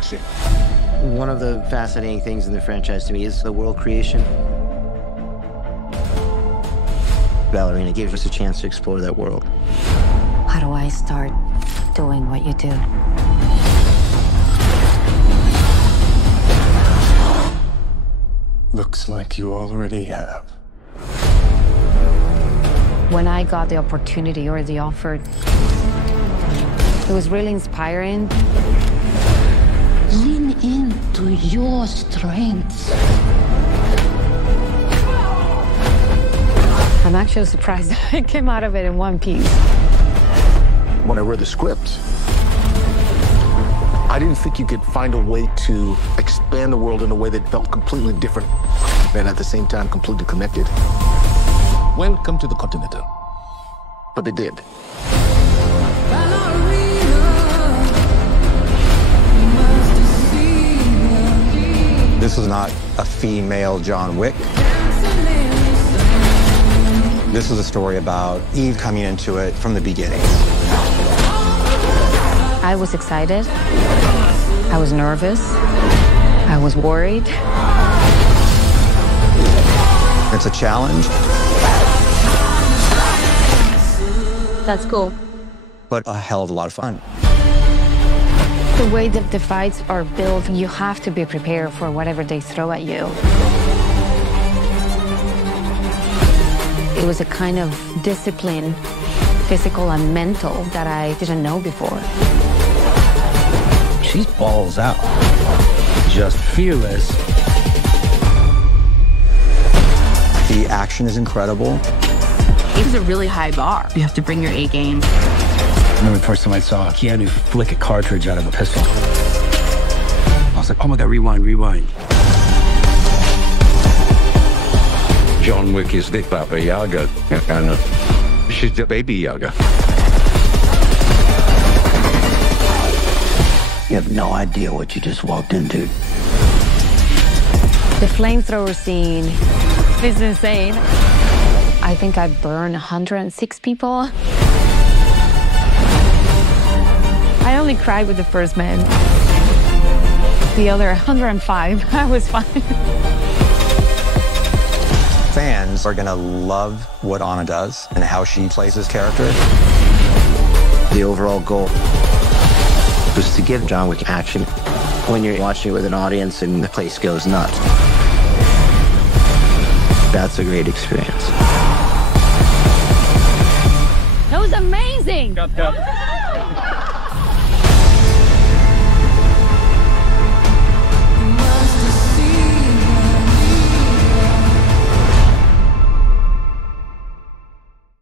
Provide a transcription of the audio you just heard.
action. One of the fascinating things in the franchise to me is the world creation. Balerína gives us a chance to explore that world. How do I start doing what you do? Looks like you already have. When I got the opportunity or the offer, it was really inspiring. Lean into your strengths. I'm actually surprised I came out of it in one piece. When I read the script, I didn't think you could find a way to expand the world in a way that felt completely different and at the same time completely connected. Welcome to the Continental. But they did. This was not a female John Wick. This was a story about Eve coming into it from the beginning. I was excited. I was nervous. I was worried. It's a challenge, That's cool. but a hell of a lot of fun. The way that the fights are built, you have to be prepared for whatever they throw at you. It was a kind of discipline, physical and mental, that I didn't know before. She's balls out, just fearless. The action is incredible. It was a really high bar. You have to bring your A game. I remember the first time I saw Keanu flick a cartridge out of a pistol. I was like, oh my God, rewind, rewind. John Wick is the Baba Yaga, and she's the baby Yaga. You have no idea what you just walked into. The flamethrower scene is insane. I think I burned 106 people. I only cried with the first man. The other 105, I was fine. Fans are gonna love what Anna does and how she plays this character. The overall goal was to give John Wick action when you're watching it with an audience and the place goes nuts. That's a great experience. That was amazing! Cut.